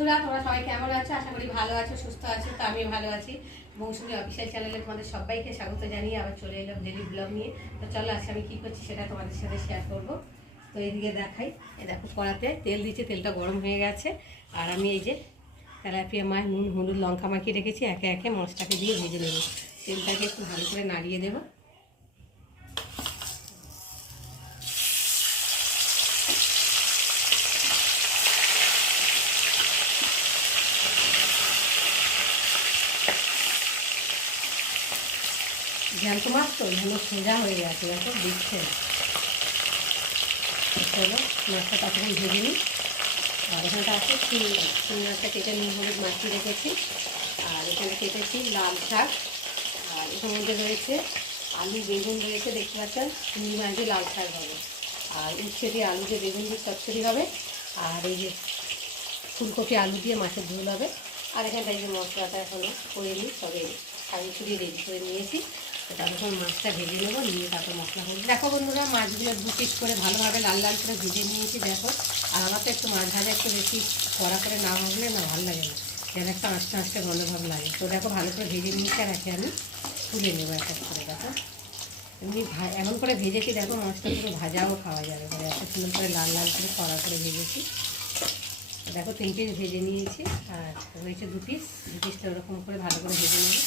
বন্ধুরা, তোমরা সবাই কেমন আছো? আশা করি ভালো আছো, সুস্থ আছো। তো আমি ভালো আছি। মৌসুমী অফিসিয়াল চ্যানেলে তোমাদের সবাইকে স্বাগত জানিয়ে আবার চলে এলাম ডেলি ব্লগ নিয়ে। তো চলো আজকে আমি কী করছি সেটা তোমাদের সাথে শেয়ার করবো। তো এইদিকে দেখাই, এই দেখো কড়াতে তেল দিচ্ছে, তেলটা গরম হয়ে গেছে। আর আমি এই যে তেলাপিয়া মাছ, নুন, হলুদ, লঙ্কা মাখিয়ে রেখেছি, একে একে মাছটাকে দিয়ে ভেজে নেব। তেলটাকে একটু ভালো করে নাড়িয়ে দেবো। জ্যান্ত মাছ তো যেন সোজা হয়ে গেছে, দেখো দিচ্ছে। চলো মাছটা ততক্ষণ ভেজে নিই। আর এখানটা আছে চিংড়ি মাছটা কেটে নুন হলুদ মাখিয়ে রেখেছি। আর এখানে কেটেছি লাল শাক। আর এখানের মধ্যে রয়েছে আলু, বেগুন রয়েছে, দেখতে পাচ্ছেন। চিংড়ি মাছ দিয়ে লাল শাক হবে, আর উচ্ছে দিয়ে আলু দিয়ে বেগুন দিয়ে চচ্চড়ি হবে। আর এই যে ফুলকপি আলু দিয়ে মাছের ঝোল হবে। আর এখানটা এই যে মশলাটা এখনও করে নিই, সবে শাড়ি ছুড়িয়ে রেডি করে নিয়েছি। তারপর মাছটা ভেজে নেবো, নিয়ে তারপর মশলা করবো। দেখো বন্ধুরা, মাছগুলো দু পিস করে ভালোভাবে লাল লাল করে ভেজে নিয়েছি, দেখো। আর আমার তো একটু মাছ ভাজা একটু বেশি কড়া করে না ভাজলে না ভালো লাগে না, যেন একটা আস্তে আস্তে গন্ধভাব লাগে। তো দেখো ভালো করে ভেজে নিয়েছি, আর একে আমি তুলে নেবো এক এক করে। দেখো এমনি এমন করে ভেজেছি, দেখো মাছটা পুরো ভাজাও খাওয়া যাবে, এত সুন্দর করে লাল লাল করে কড়া করে ভেজেছি। দেখো 3 পিস ভেজে নিয়েছি, আর রয়েছে 2 পিস। 2 পিসটা ওরকম করে ভালো করে ভেজে নেব।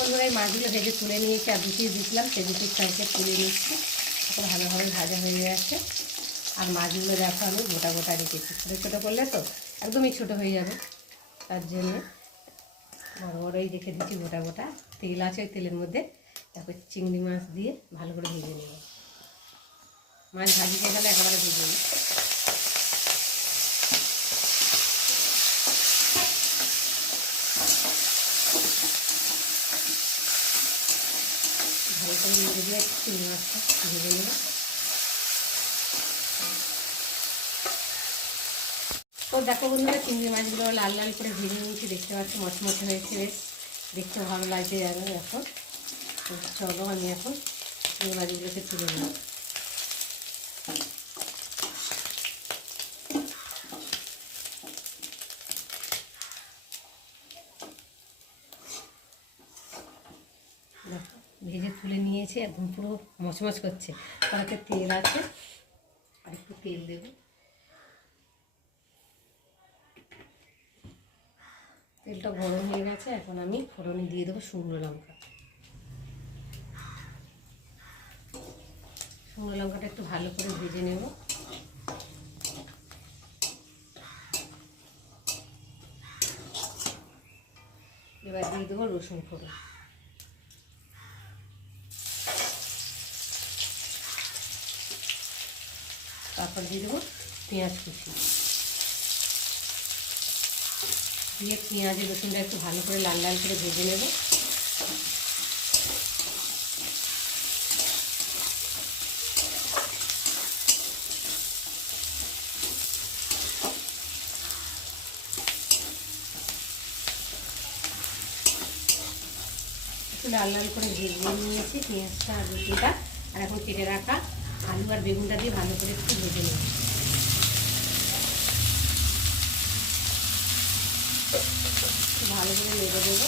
বন্ধুরা, এই মাছগুলো ভেজে তুলে নিয়েছি, আর 2 পিস দিয়েছিলাম, সেই 2 পিস কালকে তুলে নিচ্ছি। এখন ভালোভাবে ভাজা হয়ে গেছে। আর মাছগুলো দেখো আমি গোটা গোটা রেখেছি, ছোটো ছোটো করলে তো একদমই ছোটো হয়ে যাবে, তার জন্যে বড় বড়ই রেখে দিচ্ছি গোটা গোটা। তেল আছে, ওই তেলের মধ্যে তারপর চিংড়ি মাছ দিয়ে ভালো করে ভেজে নেব। মাছ ভাজিতে গেলে একেবারে ভেজে নিই। ভালো করে ভেজে দিয়ে চিংড়ি মাছটা ভেজে নেব। তো দেখো বন্ধুরা, চিংড়ি মাছগুলো লাল লাল করে ভেজে নিয়েছি, দেখতে পাচ্ছি মচমচে হয়েছে, বেশ দেখতে ভালো লাগছে যেন। এখন চলো আমি এখন চিংড়ি মাছগুলোকে তুলে নেব। দেখো ভেজে তুলে নিয়েছি, একদম পুরো মচমচ করছে। কড়াতে তেল আছে, আর একটু তেল দেব। তেলটা গরম হয়ে গেছে, এখন আমি ফোড়নে দিয়ে দেবো শুকনো লঙ্কা। শুকনো লঙ্কাটা একটু ভালো করে ভেজে নেব। এবার দিয়ে দেবো রসুন ফোড়ন। তারপর দিয়ে দেবো পেঁয়াজ কুচি। দিয়ে পেঁয়াজ রসুনটা একটু ভালো করে লাল লাল করে ভেজে নেব। একটু লাল লাল করে ভেজে নিয়েছি পেঁয়াজটা আর রসুনটা। আর এখন কেটে রাখা আলু আর বেগুনটা দিয়ে ভালো করে একটু ভেজে নেব। একটু ভালো করে নেড়ে দেবো।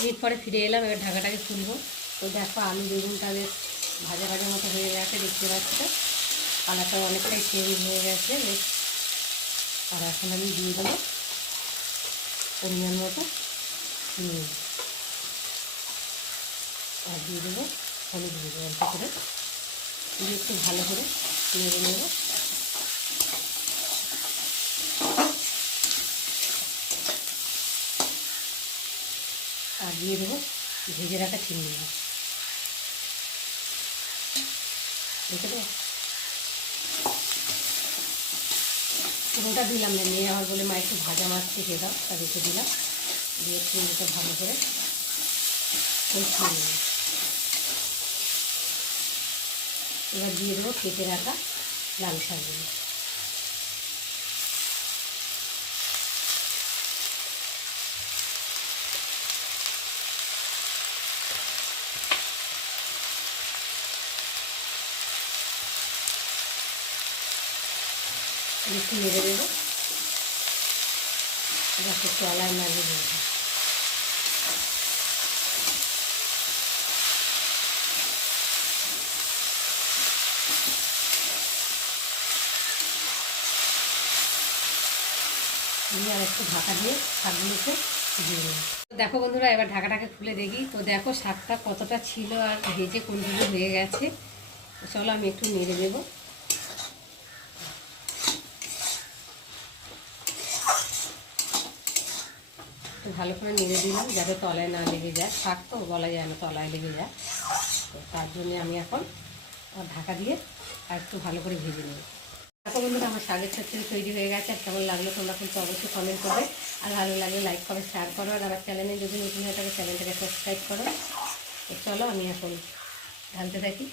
মিনিট পরে ফিরে এলাম, এবার ঢাকাটাকে খুলবো। তো দেখো আলু বেগুনটা বেশ ভাজা ভাজা মতো হয়ে গেছে, দেখতে পাচ্ছ। কালারটা অনেকটাই চেঞ্জ হয়ে গেছে বেশ। আর এখন আমি দিয়ে দেবো পরিমাণ মতো নুন, আর দিয়ে দেবো হলুদ গুঁড়ো অল্প করে, দিয়ে একটু ভালো করে নেড়ে নেব। আর দিয়ে দেবো ভেজে রাখা চিংড়ি মাছ। দেখে দেবো পুরোটা দিলাম না, মেয়ে আমার বলে মা একটু ভাজা মাছ থেকে দাও, তা রেখে দিলাম। দিয়ে চিংড়িটা ভালো করে কষিয়ে নেব। এবার দিয়ে দেবো কেটে রাখা লাল শাকগুলো। একটু নেড়ে দেবো, যাতে তলায় না লেগে যায়। আর একটু ঢাকা দিয়ে শাকগুলোকে দিয়ে দেবো। দেখো বন্ধুরা, এবার ঢাকাটাকে খুলে দেখি। তো দেখো শাকটা কতটা ছিল আর ভেজে কোনগুলো হয়ে গেছে। চলো আমি একটু নেড়ে দেবো। একটু ভালো করে নেড়ে দিলাম যাতে তলায় না লেগে যায়, শাক তো বলা যায় না তলায় লেগে যায়। তো তার জন্যে আমি এখন ঢাকা দিয়ে আর একটু ভালো করে ভেজে নেব। দেখো বন্ধুরা, আমার শাকের চচ্চড়ি তৈরি হয়ে গেছে। আর কেমন লাগলো তোমরা কিন্তু অবশ্যই কমেন্ট করবে, আর ভালো লাগলে লাইক করো, শেয়ার করো, আর আমার চ্যানেলে যদি নতুন হয়ে থাকে চ্যানেলটাকে সাবস্ক্রাইব করো। তো চলো আমি এখন ঢালতে থাকি।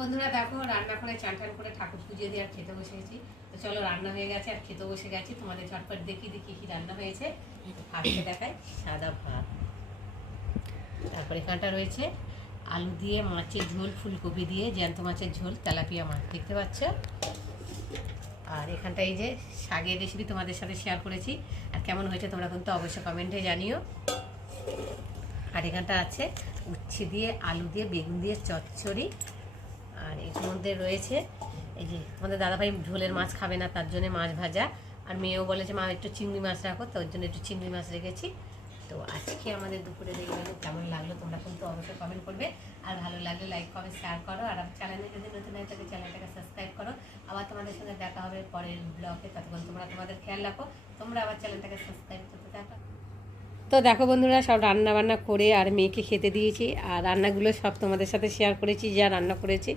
বন্ধুরা দেখো, রান্না করে চান টান করে ঠাকুর পুজো দিয়ে আর খেতে বসে গেছি। তো চলো, রান্না হয়ে গেছে আর খেতে বসে গেছি। তোমাদের ঝটপট দেখি দেখি কি রান্না হয়েছে। ফার্স্টে দেখায় সাদা ভাত, তারপরে এখানটা রয়েছে আলু দিয়ে মাছের ঝোল, ফুলকপি দিয়ে জ্যান্ত মাছের ঝোল, তেলাপিয়া মাছ দেখতে পাচ্ছ। আর এখানটা এই যে শাকের রেসিপি তোমাদের সাথে শেয়ার করেছি, আর কেমন হয়েছে তোমরা কিন্তু অবশ্যই কমেন্টে জানিও। আর এখানটা আছে উচ্ছে দিয়ে আলু দিয়ে বেগুন দিয়ে চচ্চড়ি। আর এর মধ্যে রয়েছে এই যে আমাদের দাদাভাই ঝোলের মাছ খাবে না, তার জন্য মাছ ভাজা। আর মেয়েও বলেছে মা একটু চিংড়ি মাছ রাখো, তো ওর জন্য একটু চিংড়ি মাছ রেখেছি। তো আজকে আমাদের দুপুরে দেখবেন কেমন লাগলো তোমরা কিন্তু অবশ্যই কমেন্ট করবে, আর ভালো লাগলে লাইক কমেন্ট শেয়ার করো, আর আমার চ্যানেলে যদি নতুন হয় তাহলে চ্যানেলটাকে সাবস্ক্রাইব করো। আবার তোমাদের সঙ্গে দেখা হবে পরের ব্লগে, ততক্ষণ তোমরা তোমাদের খেয়াল রাখো, তোমরা আবার চ্যানেলটাকে সাবস্ক্রাইব করতে থাকো। তো দেখো বন্ধুরা, সব রান্না বান্না করে আর মেয়েকে খেতে দিয়েছি, আর রান্নাগুলো সব তোমাদের সাথে শেয়ার করেছি যা রান্না করেছি।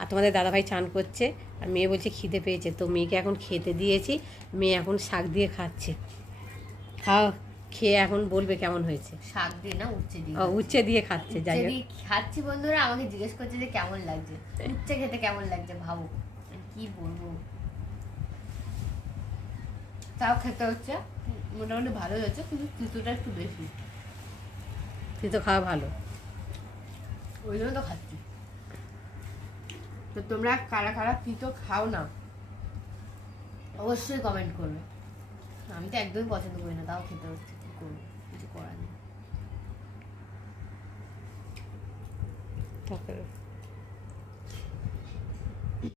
আর তোমাদের দাদাভাই চান করছে, আর মেয়ে বলছে খিদে পেয়েছে, তো মেয়েকে এখন খেতে দিয়েছি। মেয়ে এখন শাক দিয়ে খাচ্ছে। খাও, খেয়ে এখন বলবে কেমন হয়েছে। শাক দিয়ে না, উচ্ছে দিয়ে। উচ্ছে দিয়ে খাচ্ছে, যাই হোক। খাচ্ছি বন্ধুরা, আমাকে জিজ্ঞেস করছে যে কেমন লাগছে, উচ্ছে খেতে কেমন লাগছে ভাবো, কি বলবো। তাও খেতে হচ্ছে, মোটামুটি ভালোই হচ্ছে, কিন্তু তিতোটা একটু বেশি। তিতো খাওয়া ভালো, ওই জন্য তো খাচ্ছি। তো তোমরা কারা কারা তিতো খাও না অবশ্যই কমেন্ট করবে। আমি তো একদমই পছন্দ করি না, তাও খেতে হচ্ছে, কি করবো, কিছু করার নেই। তারপরে